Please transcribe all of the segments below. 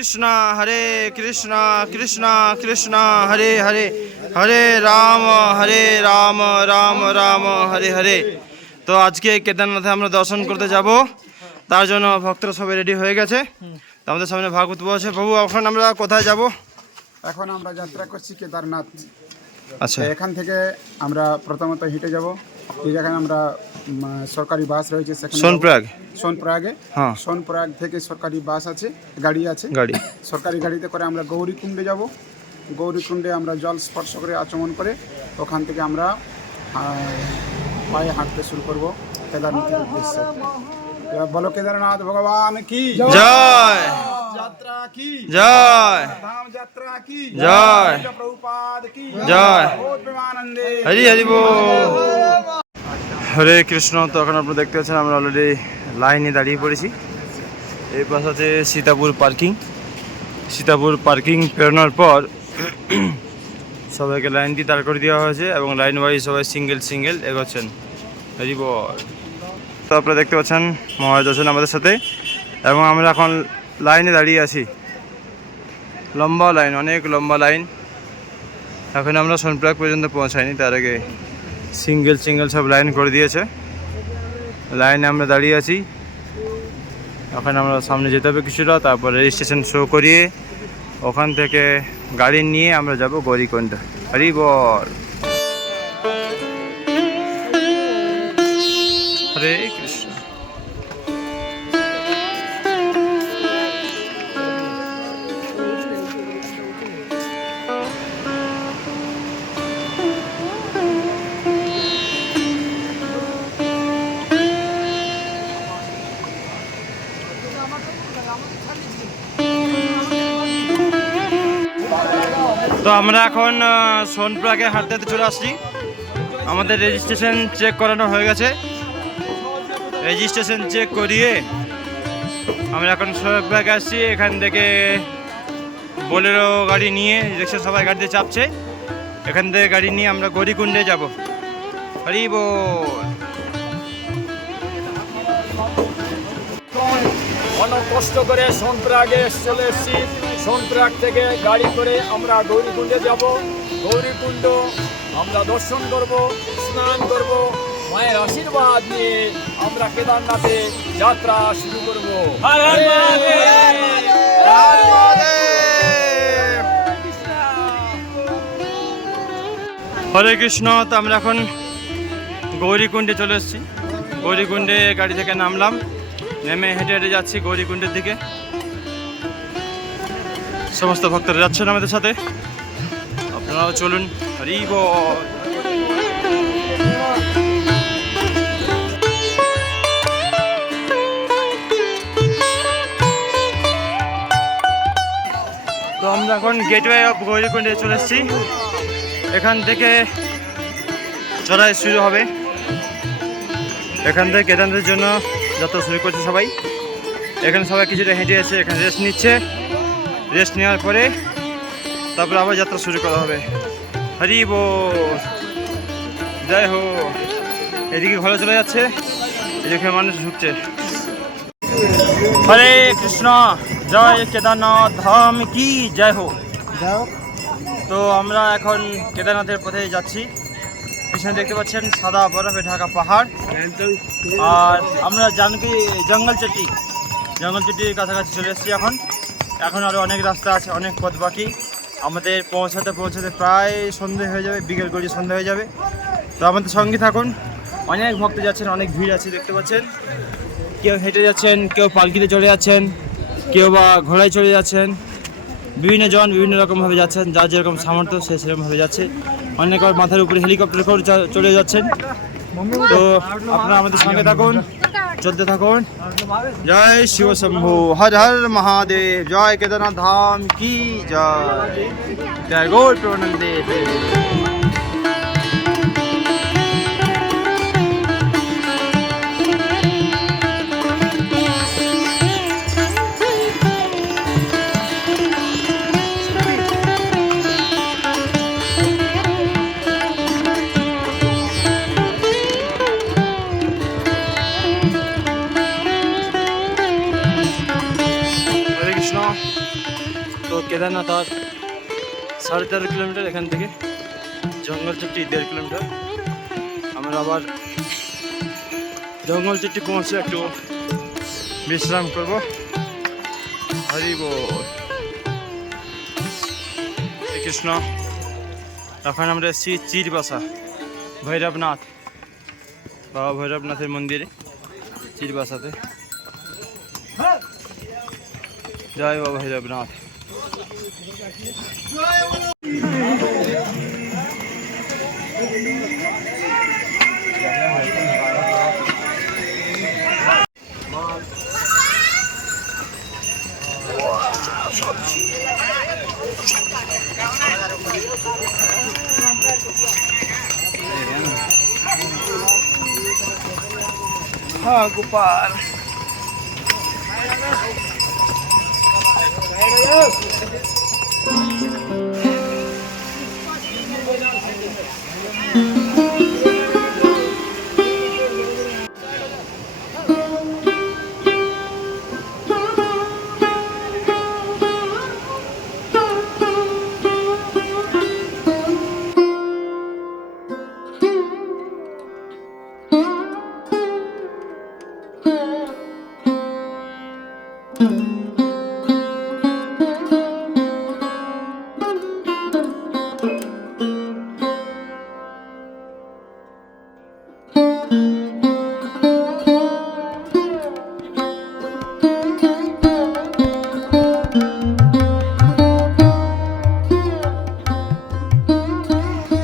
কৃষ্ণ হরে কৃষ্ণ কৃষ্ণ কৃষ্ণ হরে হরে হরে রাম হরে রাম রাম রাম হরে হরে। তো আজকে কেদারনাথে আমরা দর্শন করতে যাব। তার জন্য ভক্তরা সবাই রেডি হয়ে গেছে। তো আমাদের সামনে ভাগবত বলছে প্রভু এখন আমরা কোথায় যাব? এখন আমরা যাত্রা করছি কেদারনাথ। আচ্ছা। এখান থেকে আমরা প্রথমত হেঁটে যাব। এই যেখানে আমরা সরকারি বাস রয়েছে সেখানে যাব। সোনপ্রয়াগ সোনপ্রয়াগে হ্যাঁ। সোনপ্রয়াগ থেকে সরকারি বাস আছে গাড়ি আছে। গাড়ি। সরকারি গাড়িতে করে আমরা গৌরীকুণ্ডে যাব। গৌরীকুণ্ডে আমরা জল স্পর্শ করে আচমন করে ওখান থেকে আমরা পায়ে হাঁটতে শুরু করব কেদারনাথের উদ্দেশ্যে। বলো কেদারনাথ ভগবান কি? জয়! যাত্রা কি জয় ধাম যাত্রা কি জয় প্রভুপাদ কি জয় হরি হরি হরে কৃষ্ণ তো এখন আপনারা দেখতে পাচ্ছেন আমরা অলরেডি লাইনে দাঁড়িয়ে পড়েছি। এই পাশে আছে সীতাপুর পার্কিং সীতাপুর পার্কিং পেরোনোর পর সবাইকে লাইন দিয়ে দাঁড় করে দেওয়া হয়েছে এবং লাইন ওয়াইজ সবাই সিঙ্গেল সিঙ্গেল এগোচ্ছেন। হরি বল। তো আপনারা দেখতে পাচ্ছেন মহারাজ আছেন আমাদের সাথে। এবং আমরা এখন লাইনে দাঁড়িয়ে আছি। লম্বা লাইন, অনেক লম্বা লাইন। এখন আমরা সোনপ্রয়াগ পর্যন্ত পৌঁছাইনি তার আগে সিঙ্গেল সিঙ্গেল সব লাইন করে দিয়েছে। লাইনে আমরা দাঁড়িয়ে আছি। এখন আমরা সামনে যেতে হবে কিছুটা, তারপর রেজিস্ট্রেশন শো করিয়ে ওখান থেকে গাড়ি নিয়ে আমরা যাব গৌরীকুণ্ড। হরি বল! তো আমরা এখন আহ, সোনপ্রয়াগে হাঁটতে হাঁটতে চলে আসছি। আমাদের রেজিস্ট্রেশন চেক করানো হয়ে গেছে। রেজিস্ট্রেশন চেক করিয়ে আমরা এখন সোনপ্রয়াগ আসছি। এখান থেকে বোলেরো গাড়ি নিয়ে রিক্সা সবাই গাড়িতে চাপছে। এখান থেকে গাড়ি নিয়ে আমরা গৌরীকুণ্ডে যাব। হরি বল। অনেক কষ্ট করে সোনপ্রয়াগে চলে এসেছি। সোনপ্রয়াগ থেকে গাড়ি করে আমরা গৌরীকুণ্ডে যাব। গৌরীকুণ্ড আমরা দর্শন করব স্নান করব মায়ের আশীর্বাদ নিয়ে আমরা কেদারনাথে যাত্রা শুরু করব। হরে কৃষ্ণ তো আমরা এখন গৌরীকুণ্ডে চলে এসেছি। গৌরীকুণ্ডে গাড়ি থেকে নামলাম নেমে হেঁটে হেঁটে যাচ্ছি গৌরীকুণ্ডের দিকে। সমস্ত ভক্তরা যাচ্ছেন আমাদের সাথে। আপনারাও চলুন। হরি। তো আমরা এখন গেটওয়ে অফ গৌরীকুণ্ডে চলে এসেছি। এখান থেকে চড়াই শুরু হবে। এখান থেকে কেদারনাথের জন্য যাত্রা শুরু করছে সবাই। এখানে সবাই কিছুটা হেঁটে আছে এখানে রেস্ট নিচ্ছে। রেস্ট নেওয়ার পরে তারপরে আবার যাত্রা শুরু করা হবে। হরি বল যাই হো এদিকে ঘরে চলে যাচ্ছে এদিকে মানুষ ঢুকছে। হরে কৃষ্ণ জয় কেদারনাথ ধাম কি জয় হো তো আমরা এখন কেদারনাথের পথে যাচ্ছি। পিছনে দেখতে পাচ্ছেন সাদা বরফে ঢাকা পাহাড়। আর আমরা জানকি জঙ্গল চটি। জঙ্গল চটির কাছাকাছি চলে এসেছি এখন। এখন আরও অনেক রাস্তা আছে, অনেক পথ বাকি। আমাদের পৌঁছাতে পৌঁছাতে প্রায় সন্ধে হয়ে যাবে, বিকেল গড়িয়ে সন্ধে হয়ে যাবে। তো আমাদের সঙ্গে থাকুন। অনেক ভক্ত যাচ্ছেন, অনেক ভিড় আছে, দেখতে পাচ্ছেন। কেউ হেঁটে যাচ্ছেন, কেউ পালকিতে চলে যাচ্ছেন, কেউ বা ঘোড়ায় চলে যাচ্ছেন। বিভিন্ন জন বিভিন্ন রকমভাবে যাচ্ছেন, যার যেরকম সামর্থ্য, সে সেরকমভাবে যাচ্ছে। অনেক মাথার উপরে হেলিকপ্টার করে চলে যাচ্ছেন। তো আপনারা আমাদের সঙ্গে থাকুন। চলতে থাকুন। জয় শিব শম্ভু, হর হর মহাদেব, জয় কেদারনাথ ধাম, কি জয়? জয় গৌর প্রণন্দে কেদারনাথ আর সাড়ে তেরো কিলোমিটার এখান থেকে। জঙ্গল চুট্টি দেড় কিলোমিটার। আমরা আবার জঙ্গল চুট্টি পৌঁছে একটু বিশ্রাম করব। হরি বল। কৃষ্ণ এখন আমরা এসেছি চিরবাসা, ভৈরবনাথ। বাবা ভৈরবনাথের মন্দিরে, চিরবাসাতে। জয় বাবা ভৈরবনাথ। হ্যাঁ গোপাল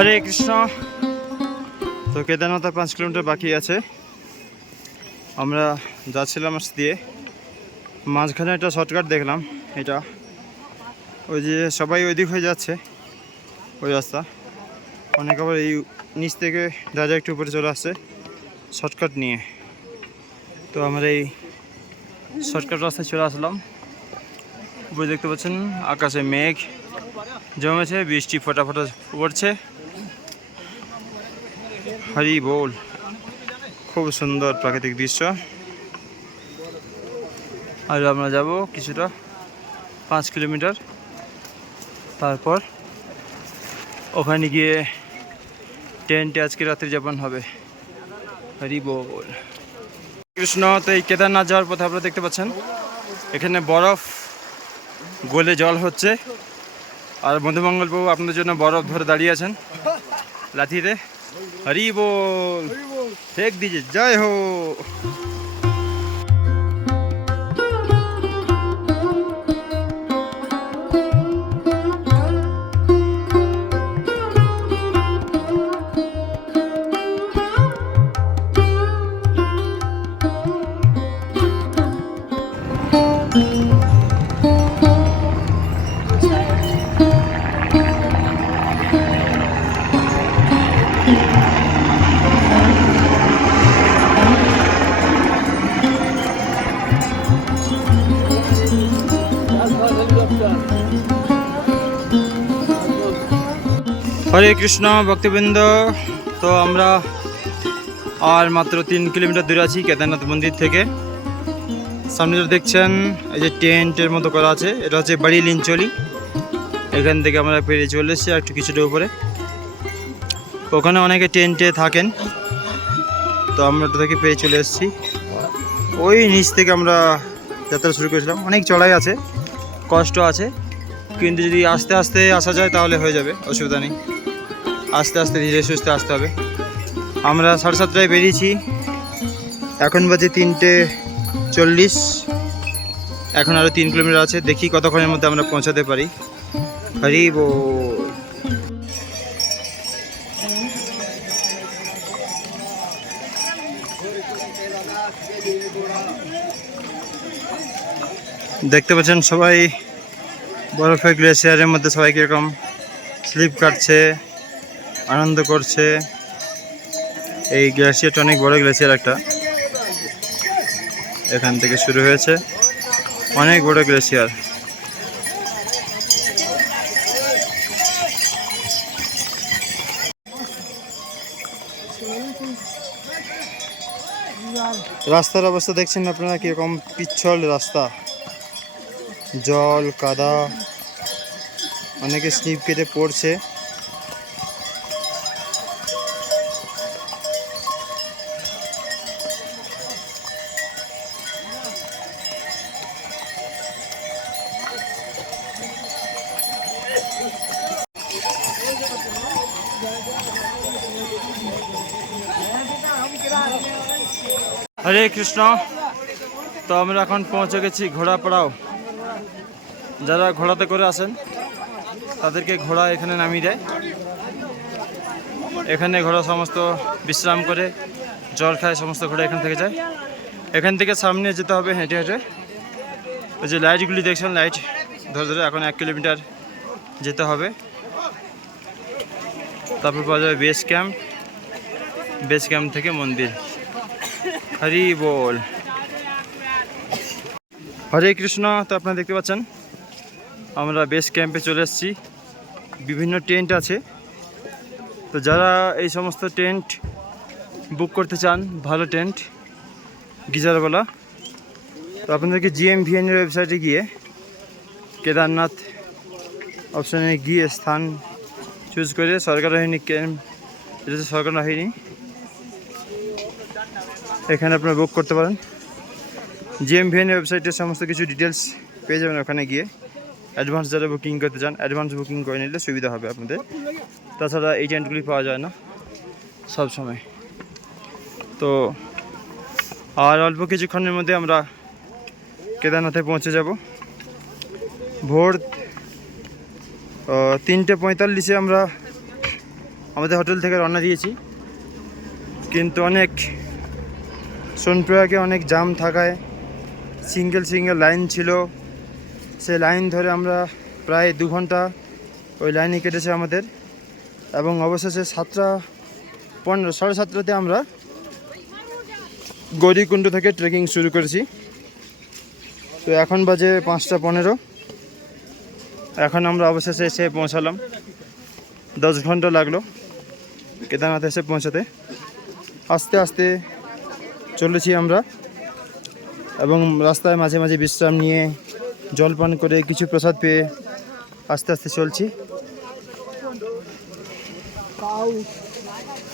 হরে কৃষ্ণ। তো কেদারনাথ আর পাঁচ কিলোমিটার বাকি আছে। আমরা যাচ্ছিলাম দিয়ে। মাঝখানে একটা শর্টকাট দেখলাম, এটা। ওই যে সবাই ওই হয়ে যাচ্ছে, ওই রাস্তা। অনেক আবার এই নিচ থেকে ডাইরেক্ট উপরে চলে আসছে শর্টকাট নিয়ে। তো আমরা এই শর্টকাট রাস্তায় চলে আসলাম। উপরে দেখতে পাচ্ছেন, আকাশে মেঘ জমেছে, বৃষ্টি ফোটা ফোটা পড়ছে। হরি বল। খুব সুন্দর প্রাকৃতিক দৃশ্য। আর আমরা যাব কিছুটা পাঁচ কিলোমিটার। তারপর ওখানে গিয়ে টেন্টে আজকে রাত্রি যাপন হবে। হরি বল। কৃষ্ণ, তো এই কেদারনাথ যাওয়ার পথে আপনারা দেখতে পাচ্ছেন, এখানে বরফ গলে জল হচ্ছে। আর মধুমঙ্গল বাবু আপনাদের জন্য বরফ ধরে দাঁড়িয়ে আছেন লাঠিতে। হরি বল ফেক দিজে জয় হো হরে কৃষ্ণ ভক্তবৃন্দ, তো আমরা আর মাত্র তিন কিলোমিটার দূরে আছি কেদারনাথ মন্দির থেকে। সামনে যেটা দেখছেন, এই যে টেন্টের মতো করা আছে, এটা হচ্ছে বাড়ি লিঞ্চলি এখান থেকে আমরা পেরিয়ে চলে এসেছি একটু কিছুটা উপরে। ওখানে অনেকে টেন্টে থাকেন, তো আমরা ওটা থেকে পেয়ে চলে এসেছি। ওই নিচ থেকে আমরা যাত্রা শুরু করেছিলাম। অনেক চড়াই আছে, কষ্ট আছে, কিন্তু যদি আস্তে আস্তে আসা যায় তাহলে হয়ে যাবে, অসুবিধা নেই। আস্তে আস্তে ধীরে সুস্থে আসতে হবে। আমরা সাড়ে সাতটায় বেরিয়েছি। এখন বাজে তিনটে চল্লিশ। এখন আরও তিন কিলোমিটার আছে। দেখি কতক্ষণের মধ্যে আমরা পৌঁছাতে পারি। হরি বল। দেখতে পাচ্ছেন সবাই বরফের গ্লেসিয়ারের মধ্যে সবাই কীরকম স্লিপ কাটছে। আনন্দ করছে। এই গ্লেসিয়ারটা অনেক বড় গ্লেসিয়ার একটা। এখান থেকে শুরু হয়েছে। অনেক বড় গ্লেসিয়ার। রাস্তার অবস্থা দেখছেন আপনারা কীরকম পিচ্ছল রাস্তা। জল, কাদা। অনেকে স্লিপ কেটে পড়ছে। কৃষ্ণ। তো আমরা এখন পৌঁছে গেছি ঘোড়াপাড়াও। যারা ঘোড়াতে করে আসেন, তাদেরকে ঘোড়া এখানে নামিয়ে দেয়। এখানে ঘোড়া সমস্ত বিশ্রাম করে, জল খায়, সমস্ত ঘোড়া এখান থেকে যায়। এখান থেকে সামনে যেতে হবে হেঁটে হেঁটে। ওই যে লাইটগুলি দেখছেন, লাইট ধরে ধরে এখন এক কিলোমিটার যেতে হবে। তারপর পাওয়া যাবে বেস ক্যাম্প। বেস ক্যাম্প থেকে মন্দির। হরি বল। হরে কৃষ্ণ, তো আপনারা দেখতে পাচ্ছেন, আমরা বেস ক্যাম্পে চলে এসেছি। বিভিন্ন টেন্ট আছে। তো যারা এই সমস্ত টেন্ট বুক করতে চান, ভালো টেন্ট গিজারওয়ালা, তো আপনাদেরকে জিএম জিএমভিএনের ওয়েবসাইটে গিয়ে কেদারনাথ অপশানে গিয়ে স্থান চুজ করে সরকার বাহিনী ক্যাম্প এটা সরকার বাহিনী। এখানে আপনারা বুক করতে পারেন। জিএমভিএন ওয়েবসাইটের সমস্ত কিছু ডিটেলস পেয়ে যাবেন ওখানে গিয়ে। অ্যাডভান্স যারা বুকিং করতে চান অ্যাডভান্স বুকিং করে নিলে সুবিধা হবে আপনাদের। তাছাড়া এই টেন্টগুলি পাওয়া যায় না, সব সময়। তো আর অল্প কিছুক্ষণের মধ্যে আমরা কেদারনাথে পৌঁছে যাব। ভোর তিনটে পঁয়তাল্লিশে আমরা আমাদের হোটেল থেকে রওনা দিয়েছি। কিন্তু অনেক সোনপ্রয়াগে অনেক জাম থাকায় সিঙ্গেল সিঙ্গেল লাইন ছিল। সে লাইন ধরে আমরা প্রায় দু ঘণ্টা ওই লাইনে কেটেছে আমাদের। এবং অবশেষে সাতটা পনেরো, সাড়ে সাতটাতে আমরা গৌরীকুণ্ড থেকে ট্রেকিং শুরু করেছি। তো এখন বাজে পাঁচটা পনেরো। এখন আমরা অবশেষে এসে পৌঁছালাম। দশ ঘণ্টা লাগল কেদারনাথ এসে পৌঁছাতে। আস্তে আস্তে চলেছি আমরা এবং রাস্তায় মাঝে মাঝে বিশ্রাম নিয়ে জলপান করে কিছু প্রসাদ পেয়ে আস্তে আস্তে চলছি।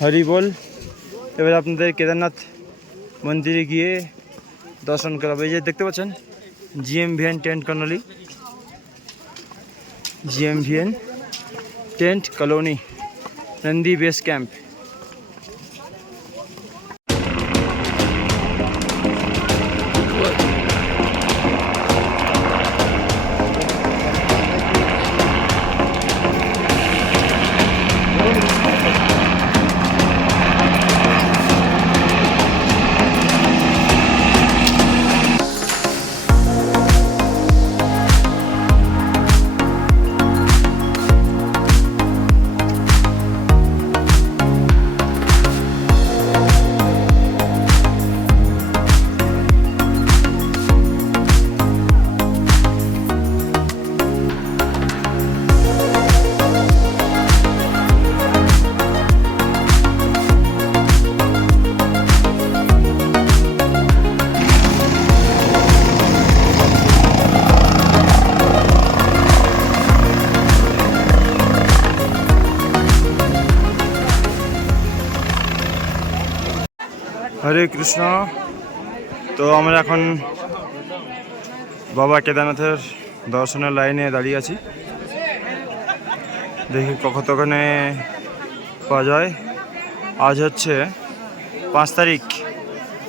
হরি বল। এবার আপনাদের কেদারনাথ মন্দিরে গিয়ে দর্শন করাবো। এই যে দেখতে পাচ্ছেন GM VN tent Karnali GM VN tent colony, Nandi base camp. Hare Krishna. তো আমরা এখন বাবা কেদারনাথের দর্শনের লাইনে দাঁড়িয়ে আছি। দেখি কতক্ষণে পাওয়া যায়। আজ হচ্ছে পাঁচ তারিখ।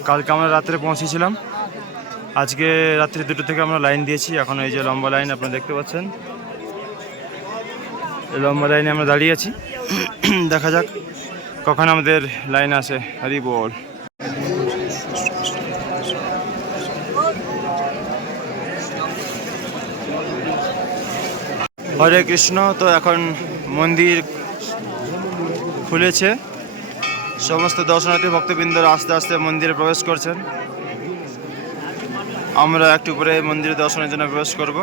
কালকে আমরা রাত্রে পৌঁছেছিলাম। আজকে রাত্রি দুটো থেকে আমরা লাইন দিয়েছি। এখন এই যে লম্বা লাইন আপনারা দেখতে পাচ্ছেন। লম্বা লাইনে আমরা দাঁড়িয়ে আছি। দেখা যাক কখন আমাদের লাইন আসে। হরি বল। হরে কৃষ্ণ, তো এখন মন্দির খুলেছে। সমস্ত দর্শনার্থী, ভক্তবৃন্দরা আস্তে আস্তে মন্দিরে প্রবেশ করছেন। আমরা একটু পরে মন্দিরে দর্শনের জন্য প্রবেশ করব।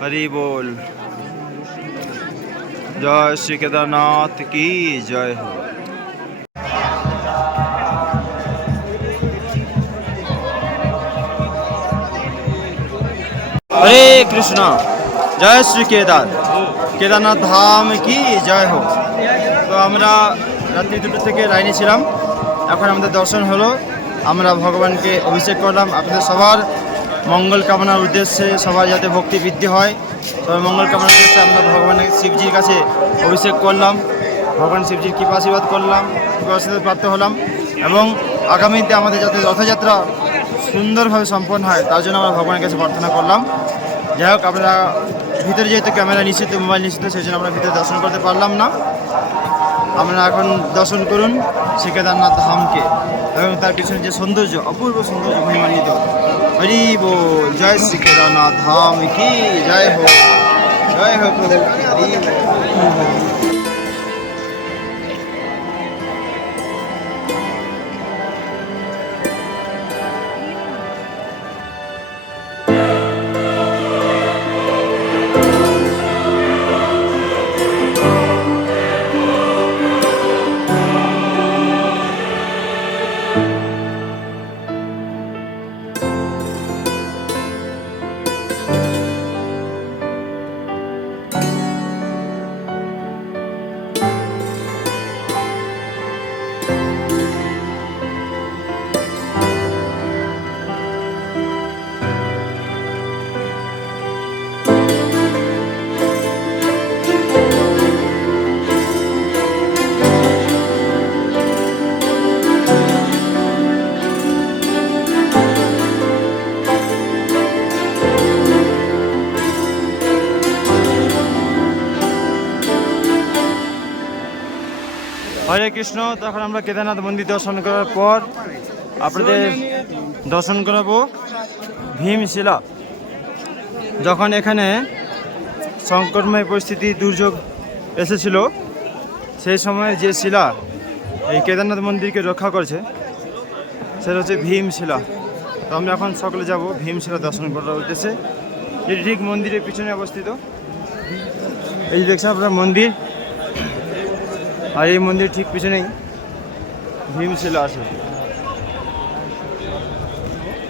হরি বল। জয় শ্রী কেদারনাথ কি জয় হরে কৃষ্ণ। জয় শ্রী কেদার। কেদারনাথ ধাম কি? জয় হোক। তো আমরা রাত্রি দুটো থেকে লাইনে ছিলাম। এখন আমাদের দর্শন হলো। আমরা ভগবানকে অভিষেক করলাম। আপনাদের সবার মঙ্গল কামনার উদ্দেশ্যে সবার যাতে ভক্তি বৃদ্ধি হয়, সবার মঙ্গল কামনার উদ্দেশ্যে আমরা ভগবানের শিবজির কাছে অভিষেক করলাম। ভগবান শিবজির কৃপা আশীর্বাদ করলাম, কৃপা আশীর্বাদ প্রাপ্ত হলাম এবং আগামীতে আমাদের যাতে রথযাত্রা সুন্দরভাবে সম্পন্ন হয়, তার জন্য আমরা ভগবানের কাছে প্রার্থনা করলাম। যাই হোক আমরা ভিতরে যেহেতু ক্যামেরা নিষিদ্ধ মোবাইল নিষিদ্ধ সেই জন্য আমরা ভিতরে দর্শন করতে পারলাম না। আমরা এখন দর্শন করুন শ্রী কেদারনাথ ধামকে এবং তার পিছনে যে সৌন্দর্য, অপূর্ব সৌন্দর্য মহিমান্বিত। হরি বল জয় শ্রী কেদারনাথ ধাম কি? জয় হোক জয় হোক হরি কৃষ্ণ, তখন আমরা কেদারনাথ মন্দির দর্শন করার পর আপনাদের দর্শন করাবো। ভীমশিলা, যখন এখানে সংকটময় পরিস্থিতি, দুর্যোগ এসেছিল, সেই সময় যে শিলা এই কেদারনাথ মন্দিরকে রক্ষা করছে, সেটা হচ্ছে ভীমশিলা। তো আমরা এখন সকলে যাব ভীমশিলা দর্শন করার উদ্দেশ্যে। এটি ঠিক মন্দিরের পিছনে অবস্থিত। এই দেখছেন আপনার মন্দির আর এই মন্দির ঠিক পিছনেই ভীমশিলা আছে।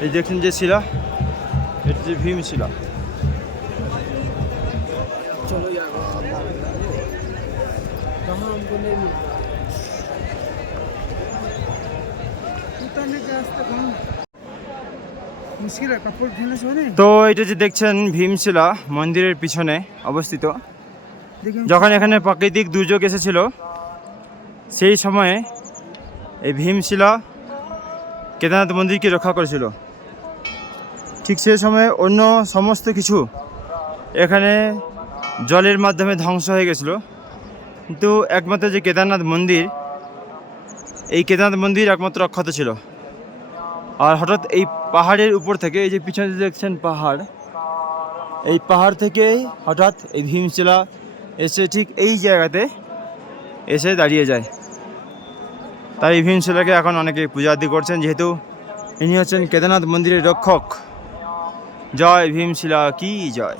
এই দেখছেন যে শিলা এটি যে ফেলে শোনে তো এটা যে দেখছেন ভীমশিলা মন্দিরের পিছনে অবস্থিত। যখন এখানে প্রাকৃতিক দুর্যোগ এসেছিল সেই সময়ে এই ভীমশিলা কেদারনাথ মন্দিরকে রক্ষা করেছিল। ঠিক সেই সময়ে অন্য সমস্ত কিছু এখানে জলের মাধ্যমে ধ্বংস হয়ে গেছিল। কিন্তু একমাত্র যে কেদারনাথ মন্দির, এই কেদারনাথ মন্দির একমাত্র অক্ষত ছিল। আর হঠাৎ এই পাহাড়ের উপর থেকে, এই যে পিছনে দেখছেন পাহাড়, এই পাহাড় থেকে হঠাৎ এই ভীমশিলা এসে ঠিক এই জায়গাতে এসে দাঁড়িয়ে যায়। তাই এই ভীমশিলাকে এখন অনেকে পূজাদি করছেন, যেহেতু ইনি হচ্ছেন কেদারনাথ মন্দিরের রক্ষক। জয় ভীমশিলা, কি জয়?